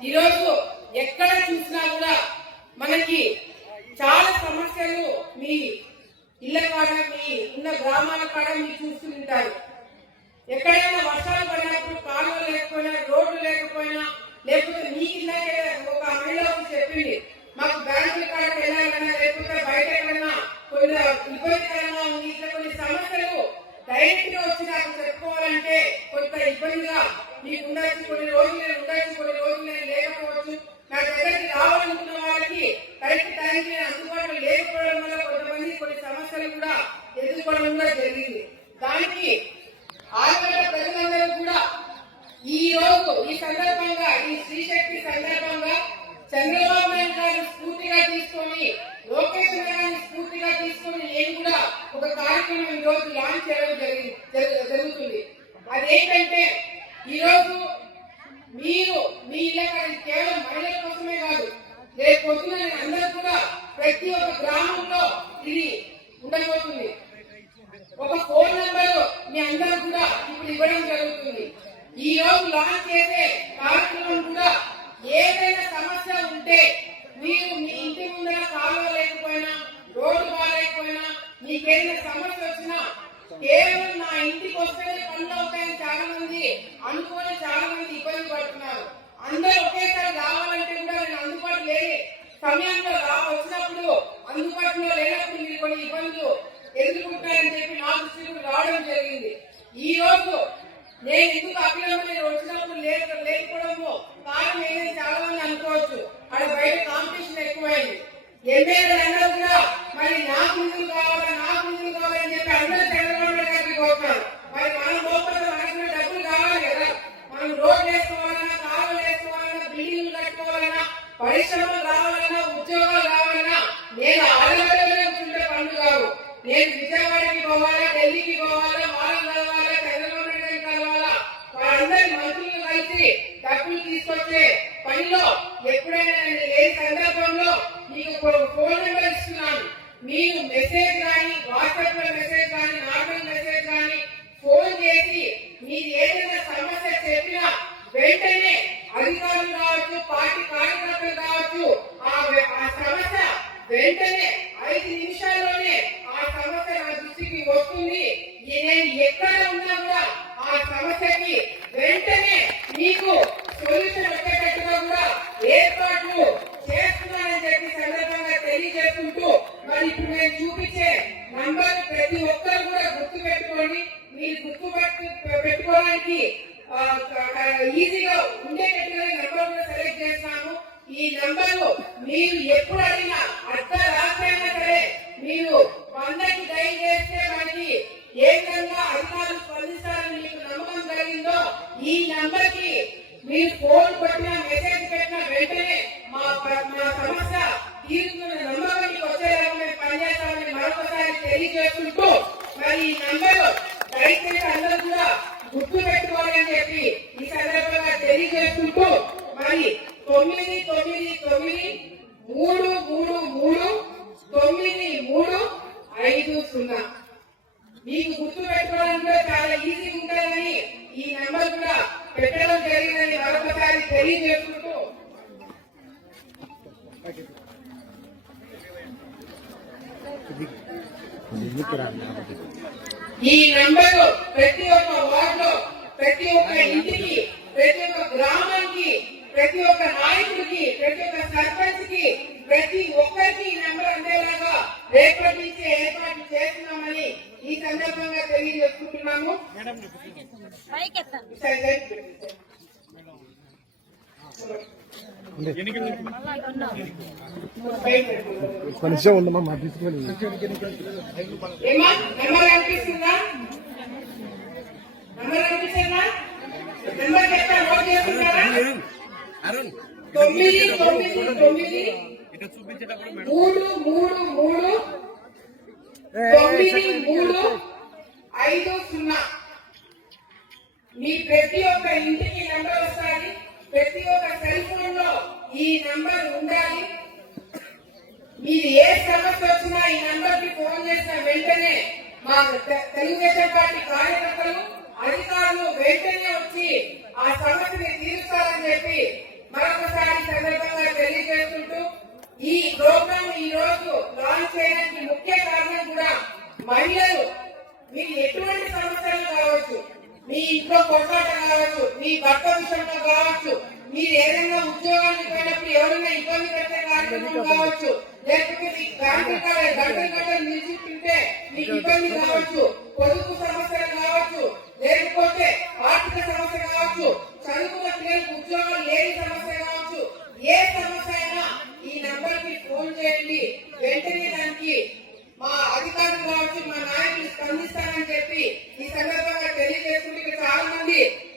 ఈరోజు ఎక్కడ చూసినా కూడా మనకి చాలా సమస్యలు మీ ఇళ్ళ కాడ మీ ఉన్న గ్రామాల కాడ మీరు చూస్తుంటారు ఎక్కడైనా వర్షాలు పడినప్పుడు కాలువలు లేకపోయినా రోడ్లు లేకపోయినా లేకపోతే మీ ఇందాకే ఒక మహిళ చెప్పింది మాకు బ్యాంకుల కాడకి వెళ్ళాలన్నా లేకపోతే బయట ఎక్కడన్నా కొన్ని ఇబ్బందికరంగా ఉంది ఇట్లా కొన్ని సమస్యలు డైరెక్ట్గా వచ్చి నాకు చెప్పుకోవాలంటే కొంత ఇబ్బందిగా మీకు ఉండొచ్చు కొన్ని రోజులు నేను ఉండొచ్చు కొన్ని రోజులు నేను లేకపోవచ్చు నా దగ్గరికి రావాలనుకున్న వాళ్ళకి కరెక్ట్ టైంకి నేను అందుబాటులో లేకపోవడం వల్ల కొంతమంది కొన్ని సమస్యలు కూడా ఎదుర్కోవడం కూడా జరిగింది. దానికి ఆంధ్ర ప్రజలందరూ కూడా ఈ రోజు ఈ సందర్భంగా ఈ శ్రీశక్తి సందర్భంగా చంద్రబాబు నాయుడు గారు స్ఫూర్తిగా తీసుకొని లోకేష్ గారిని స్ఫూర్తిగా తీసుకొని నేను కూడా ఒక కార్యక్రమం ఈ రోజు లాంచ్ చేయడం జరిగింది జరుగు- జరుగుతుంది. అదేంటంటే ఈ రోజు మీరు మీ ఇళ్ళ కాడ కేవలం మహిళల కోసమే కాదు రేపు పొద్దున అందరూ కూడా ప్రతి ఒక్క గ్రామంలో ఇది ఉండబోతుంది ఒక ఫోన్ నంబర్ మీ అందరూ కూడా ఇప్పుడు ఇవ్వడం జరుగుతుంది. ఈ రోజు లాంచ్ చేసే కార్యక్రమం కూడా ఏదైనా సమస్య ఉంటే మీరు మీ ఇంటి ముందర కాలువ లేకపోయినా రోడ్డు బాగాలేకపోయినా మీకేదైనా సమస్య వచ్చినా కేవలం నా ఇంటికి వస్తేనే పనులు అవుతాయని చాలా మంది అనుకుని చాలా మంది ఇబ్బంది పడుతున్నారు. అందరూ ఒకేసారి రావాలంటే కూడా నేను అందుబాటు లేని సమయంలో రా వచ్చినప్పుడు అందుబాటులో లేనప్పుడు మీరు కొన్ని ఇబ్బందులు ఎదుర్కొంటారని చెప్పి నా దృష్టికి రావడం జరిగింది. ఈ రోజు నేను ఎందుకు అభినందన నేను వచ్చినప్పుడు లేక లేకపోవడము కారణం ఏదైనా చాలా మంది అనుకోవచ్చు. అక్కడ బయట కాంపిటీషన్ ఎక్కువైంది. ఎమ్మెల్యే అందరూ కూడా మరి నాకు నిధులు కావాలా నాకు నిధులు కావాలని చెప్పి అందరూ చంద్రబాబు నాయుడు గారికి కోరుతారు మరి మన లోపల మనకు డబ్బులు కావాలి కదా. మనం రోడ్లు వేసుకోవాలన్నా కాలువలు వేసుకోవాలన్నా బిల్డింగ్లు కట్టుకోవాలన్నా పరిశ్రమలు రావాలన్నా ఉద్యోగాలు రావాలన్నా నేను ఆడవాళ్ళ కూర్చుంటే పనులు నేను విజయవాడకి పోవాలా ఢిల్లీ పోవాలా వాళ్ళని కలవాలా చంద్రబాబు నాయుడు గారిని కలవాలా వాళ్ళందరి మంత్రులు కలిసి డబ్బులు తీసుకొచ్చే పనిలో ఎప్పుడైనా నేను ఏ సందర్భంలో మీకు ఒక ఫోన్ నెంబర్ ఇస్తున్నాను మీరు మెసేజ్ కానీ వాట్సాప్లో మెసేజ్ కానీ నార్మల్ మెసేజ్ కానీ ఫోన్ చేసి మీరు ఏదైనా సమస్య చెప్పినా వెంటనే అధికారులు కావచ్చు పార్టీ కార్యకర్తలు కావచ్చు ఆ వె- ఆ సమస్య వెంటనే ఐదు నిమిషాల్లోనే ఆ సమస్య నా దృష్టికి వస్తుంది. నేను ఎక్కడ ఉన్నా కూడా ఆ సమస్యకి వెంటనే మీకు సొల్యూషన్ వచ్చేటట్టుగా కూడా ఏర్పాట్లు చేస్తున్నానని చెప్పి సందర్భంగా తెలియజేస్తుంటూ మరి ఇప్పుడు నేను చూపించే నంబర్ ప్రతి ఒక్కరు కూడా గుర్తు పెట్టుకోండి మీరు గుర్తు పెట్టుకోవడానికి ఆ, ఈజీగా ఉండేటట్టుగా నంబర్ కూడా ఈ నంబర్ మీరు ఎప్పుడు అడిగినా అర్ధ రాత్రైనా సరే మీరు వందకి దయచేస్తే మనకి ఏ విధంగా అధికారులు స్పందిస్తారని మీకు నమ్మకం కలిగిందో ఈ నంబర్కి మీరు ఫోన్ కొట్టినా మెసేజ్ పెట్టినా వెంటనే మా మా సమస్య తీరుతున్న నమ్మకానికి వచ్చేలాగా మేము పనిచేస్తామని మరొకసారి తెలియజేస్తుంటూ మరి ఈ నంబర్ దయచేసి అందరూ కూడా గుర్తు పెట్టుకోవాలని చెప్పి ఈ సందర్భంగా తెలియజేసుకుంటూ ఈ నంబర్ ప్రతి ఒక్క వార్డులో ప్రతి ఒక్క ఇంటికి ప్రతి ఒక్క గ్రామానికి ప్రతి ఒక్క నాయకుడికి ప్రతి ఒక్క సర్పంచ్కి ప్రతి ఒక్కరికి ఈ నెంబర్ అందేలాగా రేపటి నుంచి ఏర్పాటు చేస్తున్నామని ఈ సందర్భంగా తెలియజేసుకుంటున్నాము ఒక నిమిషం ఉండమ్మా మా తీసుకొని ఏమా నెంబర్ అనిపిస్తుందా నెంబర్ అనిపిస్తుందా నెంబర్ ఉందమ్మా మా తీసుకెళ్ళి అరుణ్ తొమ్మిది తొమ్మిది తొమ్మిది చూపించేటప్పుడు మూడు మూడు మూడు తొమ్మిది మూడు ఐదు సున్నా ఈ నంబర్ ఉండాలి. మీరు ఏ సమస్య వచ్చినా ఈ నంబర్కి ఫోన్ చేసిన వెంటనే మా తెలుగుదేశం పార్టీ కార్యకర్తలు అధికారులు వెంటనే వచ్చి ఆ సమస్యని తీరుస్తారని చెప్పి మరొకసారి ఈ ప్రోగ్రామ్ ఈ రోజు లాంచ్ చేయడానికి ముఖ్య కారణం కూడా మహిళలు. మీరు ఎటువంటి సమస్యలు కావచ్చు మీ ఇంట్లో పొరపాటు కావచ్చు మీ భర్త విషయంలో కావచ్చు మీరు ఏదైనా ఉద్యోగానికి పోయినప్పుడు ఎవరైనా ఇబ్బంది పెట్టే కార్యక్రమం కావచ్చు. లేకపోతే మీ బ్యాంకు గంటలు గంటలు మీకు ఇబ్బంది కావచ్చు పొదుపు సమస్యలు కావచ్చు లేకపోతే ఆర్థిక సమస్య కావచ్చు చదువుకున్న పిల్లలకు ఉద్యోగం లేని సమస్య కావచ్చు ఏ సమస్య saber